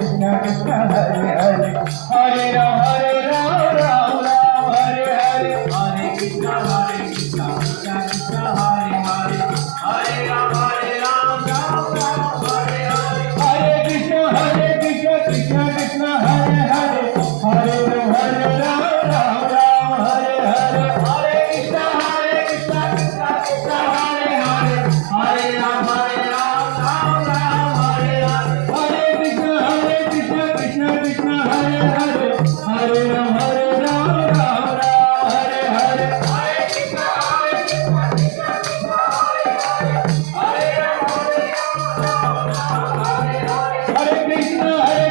Krishna Krishna Hare Hare Hare Ram Ram Ram Hare Hare Hare Krishna Krishna Krishna Hare Hare Hare Ram Ram Ram Hare Hare Hare Krishna Krishna Krishna Hare Hare Hare Ram Ram Ram Hare Hare Hare Krishna Krishna Krishna Hare Hare Hare Ram Ram Ram Hare Hare Hare Krishna Krishna Krishna Hare Hare Hare Ram Ram Ram Hare Hare Hare Krishna Krishna Krishna Hare Hare Hare Ram Hare Krishna Hare